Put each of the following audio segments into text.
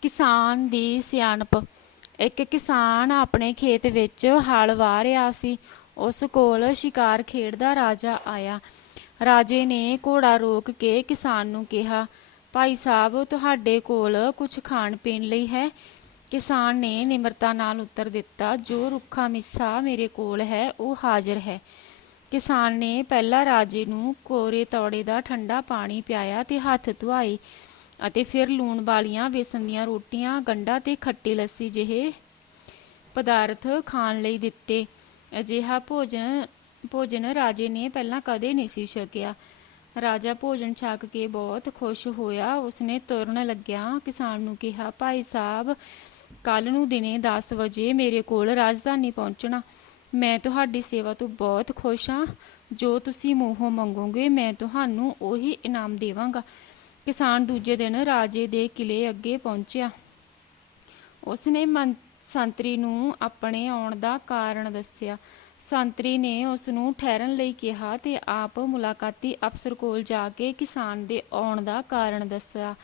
ਕਿਸਾਨ ਦੀ ਸਿਆਣਪ। ਇੱਕ ਕਿਸਾਨ ਆਪਣੇ ਖੇਤ ਵਿੱਚ ਹਲ ਵਾਹ ਰਿਹਾ ਸੀ। ਉਸ ਕੋਲ ਸ਼ਿਕਾਰ ਖੇਡਦਾ ਰਾਜਾ ਆਇਆ। ਰਾਜੇ ਨੇ ਘੋੜਾ ਰੋਕ ਕੇ ਕਿਸਾਨ ਨੂੰ ਕਿਹਾ, ਭਾਈ ਸਾਹਿਬ, ਤੁਹਾਡੇ ਕੋਲ ਕੁਝ ਖਾਣ ਪੀਣ ਲਈ ਹੈ? ਕਿਸਾਨ ਨੇ ਨਿਮਰਤਾ ਨਾਲ ਉੱਤਰ ਦਿੱਤਾ, ਜੋ ਰੁੱਖਾ ਮਿੱਸਾ ਮੇਰੇ ਕੋਲ ਹੈ, ਉਹ ਹਾਜ਼ਰ ਹੈ। ਕਿਸਾਨ ਨੇ ਪਹਿਲਾਂ ਰਾਜੇ ਨੂੰ ਕੋਰੇ ਤੌੜੇ ਦਾ ਠੰਡਾ ਪਾਣੀ ਪਿਆਇਆ ਤੇ ਹੱਥ ਧੁਆਏ। ਅਤੇ ਫਿਰ ਲੂਣ ਵਾਲੀਆਂ ਵੇਸਣ ਦੀਆਂ ਰੋਟੀਆਂ, ਗੰਡਾ ਤੇ ਖੱਟੀ ਲੱਸੀ ਜਿਹੇ ਪਦਾਰਥ ਖਾਣ ਲਈ ਦਿੱਤੇ। ਅਜਿਹਾ ਭੋਜਨ ਭੋਜਨ ਰਾਜੇ ਨੇ ਪਹਿਲਾਂ ਕਦੇ ਨਹੀਂ ਸੀ ਛਕਿਆ। ਰਾਜਾ ਭੋਜਨ ਛਕ ਕੇ ਬਹੁਤ ਖੁਸ਼ ਹੋਇਆ। ਉਸਨੇ ਤੁਰਨ ਲੱਗਿਆ ਕਿਸਾਨ ਨੂੰ ਕਿਹਾ, ਭਾਈ ਸਾਹਿਬ ਕੱਲ ਨੂੰ ਦਿਨੇ 10 ਵਜੇ ਮੇਰੇ ਕੋਲ ਰਾਜਧਾਨੀ ਪਹੁੰਚਣਾ। ਮੈਂ ਤੁਹਾਡੀ ਸੇਵਾ ਤੋਂ ਬਹੁਤ ਖੁਸ਼ ਹਾਂ। ਜੋ ਤੁਸੀਂ ਮੂੰਹੋਂ ਮੰਗੋਗੇ, ਮੈਂ ਤੁਹਾਨੂੰ ਉਹੀ ਇਨਾਮ ਦੇਵਾਂਗਾ। ਕਿਸਾਨ ਦੂਜੇ ਦਿਨ ਰਾਜੇ ਦੇ ਕਿਲੇ ਅੱਗੇ ਪਹੁੰਚਿਆ। ਉਸਨੇ ਸੰਤਰੀ ਨੂੰ ਆਪਣੇ ਆਉਣ ਦਾ ਕਾਰਨ ਦੱਸਿਆ। ਸੰਤਰੀ ਨੇ ਉਸ ਨੂੰ ਠਹਿਰਨ ਲਈ ਕਿਹਾ ਤੇ ਆਪ ਮੁਲਾਕਾਤੀ ਅਫਸਰ ਕੋਲ ਜਾ ਕੇ ਕਿਸਾਨ ਦੇ ਆਉਣ ਦਾ ਕਾਰਨ ਦੱਸਿਆ।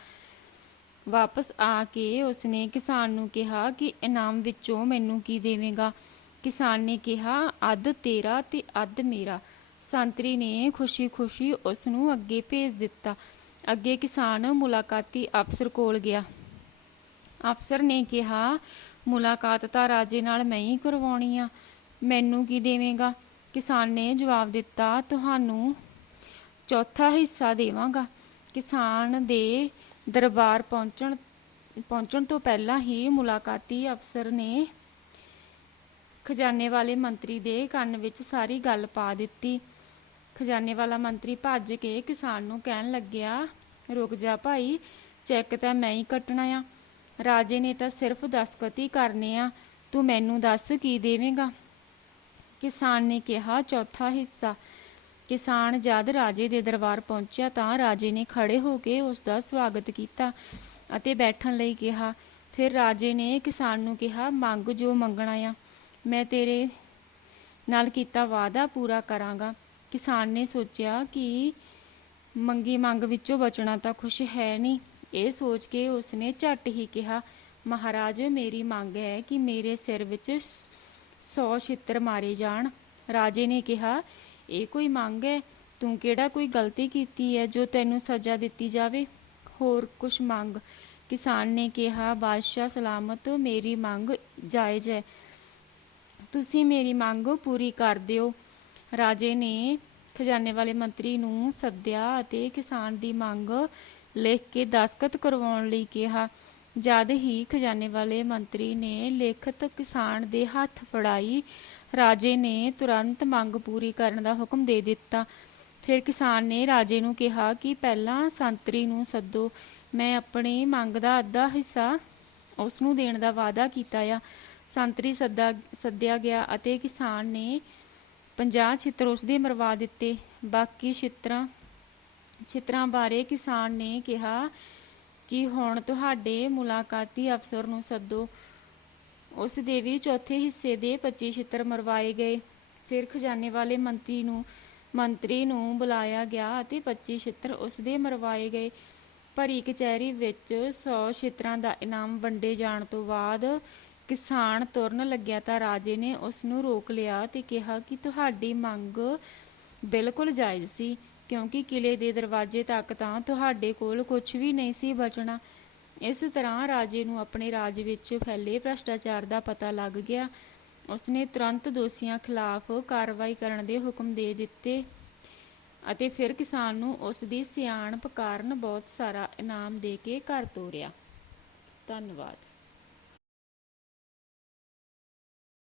ਵਾਪਸ ਆ ਕੇ ਉਸਨੇ ਕਿਸਾਨ ਨੂੰ ਕਿਹਾ ਕਿ ਇਨਾਮ ਵਿੱਚੋਂ ਮੈਨੂੰ ਕੀ ਦੇਵੇਂਗਾ? ਕਿਸਾਨ ਨੇ ਕਿਹਾ, ਅੱਧ ਤੇਰਾ ਤੇ ਅੱਧ ਮੇਰਾ। ਸੰਤਰੀ ਨੇ ਖੁਸ਼ੀ-ਖੁਸ਼ੀ ਉਸ ਨੂੰ ਅੱਗੇ ਭੇਜ ਦਿੱਤਾ। ਅੱਗੇ ਕਿਸਾਨ ਮੁਲਾਕਾਤੀ ਅਫਸਰ ਕੋਲ ਗਿਆ। ਅਫਸਰ ਨੇ ਕਿਹਾ, ਮੁਲਾਕਾਤ ਤਾਂ ਰਾਜੇ ਨਾਲ ਮੈਂ ਹੀ ਕਰਵਾਉਣੀ ਆ। ਮੈਨੂੰ ਕੀ ਦੇਵੇਂਗਾ? ਕਿਸਾਨ ਨੇ ਜਵਾਬ ਦਿੱਤਾ, ਤੁਹਾਨੂੰ ਚੌਥਾ ਹਿੱਸਾ ਦੇਵਾਂਗਾ। ਕਿਸਾਨ ਦੇ ਦਰਬਾਰ ਪਹੁੰਚਣ ਪਹੁੰਚਣ ਤੋਂ ਪਹਿਲਾਂ ਹੀ ਮੁਲਾਕਾਤੀ ਅਫਸਰ ਨੇ ਖਜ਼ਾਨੇ ਵਾਲੇ ਮੰਤਰੀ ਦੇ ਕੰਨ ਵਿੱਚ ਸਾਰੀ ਗੱਲ ਪਾ ਦਿੱਤੀ। ਖਜ਼ਾਨੇ ਵਾਲਾ ਮੰਤਰੀ ਭੱਜ ਕੇ ਕਿਸਾਨ ਨੂੰ ਕਹਿਣ ਲੱਗਿਆ, ਰੁਕ ਜਾ ਭਾਈ, ਚੈੱਕ ਤਾਂ ਮੈਂ ਹੀ ਕੱਟਣਾ ਆ। ਰਾਜੇ ਨੇ ਤਾਂ ਸਿਰਫ ਦਸਤਖਤ ਹੀ ਕਰਨੇ ਆ। ਤੂੰ ਮੈਨੂੰ ਦੱਸ ਕੀ ਦੇਵੇਂਗਾ? ਕਿਸਾਨ ਨੇ ਕਿਹਾ, ਚੌਥਾ ਹਿੱਸਾ। ਕਿਸਾਨ ਜਦ ਰਾਜੇ ਦੇ ਦਰਬਾਰ ਪਹੁੰਚਿਆ ਤਾਂ ਰਾਜੇ ਨੇ ਖੜੇ ਹੋ ਕੇ ਉਸ ਦਾ ਸਵਾਗਤ ਕੀਤਾ ਅਤੇ ਬੈਠਣ ਲਈ ਕਿਹਾ। ਫਿਰ ਰਾਜੇ ਨੇ ਕਿਸਾਨ ਨੂੰ ਕਿਹਾ, ਮੰਗ ਜੋ ਮੰਗਣਾ ਆ, ਮੈਂ ਤੇਰੇ ਨਾਲ ਕੀਤਾ ਵਾਅਦਾ ਪੂਰਾ ਕਰਾਂਗਾ। ਕਿਸਾਨ ਨੇ ਸੋਚਿਆ ਕਿ ਮੰਗੀ ਮੰਗ ਵਿੱਚੋਂ ਬਚਣਾ ਤਾਂ ਖੁਸ਼ ਹੈ ਨਹੀਂ। ਇਹ ਸੋਚ ਕੇ ਉਸਨੇ ਝੱਟ ਹੀ ਕਿਹਾ, ਮਹਾਰਾਜ, ਮੇਰੀ ਮੰਗ ਹੈ ਕਿ ਮੇਰੇ ਸਿਰ ਵਿੱਚ 100 ਛਿੱਤਰ ਮਾਰੇ ਜਾਣ। ਰਾਜੇ ਨੇ ਕਿਹਾ, ਇਹ ਕੋਈ ਮੰਗ ਹੈ? ਤੂੰ ਕਿਹੜਾ ਕੋਈ ਗਲਤੀ ਕੀਤੀ ਹੈ ਜੋ ਤੈਨੂੰ ਸਜ਼ਾ ਦਿੱਤੀ ਜਾਵੇ? ਹੋਰ ਕੁਛ ਮੰਗ। ਕਿਸਾਨ ਨੇ ਕਿਹਾ, ਬਾਦਸ਼ਾਹ ਸਲਾਮਤ, ਮੇਰੀ ਮੰਗ ਜਾਇਜ਼ ਹੈ। ਤੁਸੀਂ ਮੇਰੀ ਮੰਗ ਪੂਰੀ ਕਰ ਦਿਓ। ਰਾਜੇ ਨੇ ਖਜ਼ਾਨੇ ਵਾਲੇ ਮੰਤਰੀ ਨੂੰ ਸੱਦਿਆ ਅਤੇ ਕਿਸਾਨ ਦੀ ਮੰਗ ਲਿਖ ਕੇ ਦਸਖਤ ਕਰਵਾਉਣ ਲਈ ਕਿਹਾ। ਜਦ ਹੀ ਖਜ਼ਾਨੇ ਵਾਲੇ ਮੰਤਰੀ ਨੇ ਲਿਖਤ ਕਿਸਾਨ ਦੇ ਹੱਥ ਫੜਾਈ, ਰਾਜੇ ਨੇ ਤੁਰੰਤ ਮੰਗ ਪੂਰੀ ਕਰਨ ਦਾ ਹੁਕਮ ਦੇ ਦਿੱਤਾ। ਫਿਰ ਕਿਸਾਨ ਨੇ ਰਾਜੇ ਨੂੰ ਕਿਹਾ ਕਿ ਪਹਿਲਾਂ ਸੰਤਰੀ ਨੂੰ ਸੱਦੋ। ਮੈਂ ਆਪਣੀ ਮੰਗ ਦਾ ਅੱਧਾ ਹਿੱਸਾ ਉਸ ਨੂੰ ਦੇਣ ਦਾ ਵਾਅਦਾ ਕੀਤਾ ਆ। ਸੰਤਰੀ ਸੱਦਾ ਸੱਦਿਆ ਗਿਆ ਅਤੇ ਕਿਸਾਨ ਨੇ 50 ਛਿੱਤਰ ਉਸ ਦੇ ਮਰਵਾ ਦਿੱਤੇ। ਬਾਕੀ ਛਿੱਤਰਾਂ ਛਿੱਤਰਾਂ ਬਾਰੇ ਕਿਸਾਨ ਨੇ ਕਿਹਾ ਕਿ ਹੁਣ ਤੁਹਾਡੇ ਮੁਲਾਕਾਤੀ ਅਫਸਰ ਨੂੰ ਸੱਦੋ। ਉਸ ਦੇ ਵੀ ਚੌਥੇ ਹਿੱਸੇ ਦੇ 25 ਛਿੱਤਰ ਮਰਵਾਏ ਗਏ। ਫਿਰ ਖਜ਼ਾਨੇ ਵਾਲੇ ਮੰਤਰੀ ਨੂੰ ਮੰਤਰੀ ਨੂੰ ਬੁਲਾਇਆ ਗਿਆ ਅਤੇ 25 ਛਿੱਤਰ ਉਸ ਦੇ ਮਰਵਾਏ ਗਏ। ਭਰੀ ਕਚਹਿਰੀ ਵਿੱਚ 100 ਛਿੱਤਰਾਂ ਦਾ ਇਨਾਮ ਵੰਡੇ ਜਾਣ ਤੋਂ ਬਾਅਦ ਕਿਸਾਨ ਤੁਰਨ ਲੱਗਿਆ ਤਾਂ ਰਾਜੇ ਨੇ ਉਸ ਨੂੰ ਰੋਕ ਲਿਆ ਤੇ ਕਿਹਾ ਕਿ ਤੁਹਾਡੀ ਮੰਗ ਬਿਲਕੁਲ ਜਾਇਜ਼ ਸੀ, ਕਿਉਂਕਿ ਕਿਲੇ ਦੇ ਦਰਵਾਜ਼ੇ ਤੱਕ ਤਾਂ ਤੁਹਾਡੇ ਕੋਲ ਕੁਝ ਵੀ ਨਹੀਂ ਸੀ ਬਚਣਾ। ਇਸ ਤਰ੍ਹਾਂ ਰਾਜੇ ਨੂੰ ਆਪਣੇ ਰਾਜ ਵਿੱਚ ਫੈਲੇ ਭ੍ਰਸ਼ਟਾਚਾਰ ਦਾ ਪਤਾ ਲੱਗ ਗਿਆ। ਉਸਨੇ ਤੁਰੰਤ ਦੋਸ਼ੀਆਂ ਖਿਲਾਫ ਕਾਰਵਾਈ ਕਰਨ ਦੇ ਹੁਕਮ ਦੇ ਦਿੱਤੇ ਅਤੇ ਫਿਰ ਕਿਸਾਨ ਨੂੰ ਉਸ ਦੀ ਸਿਆਣਪ ਕਾਰਨ ਬਹੁਤ ਸਾਰਾ ਇਨਾਮ ਦੇ ਕੇ ਘਰ ਤੋਰਿਆ। ਧੰਨਵਾਦ।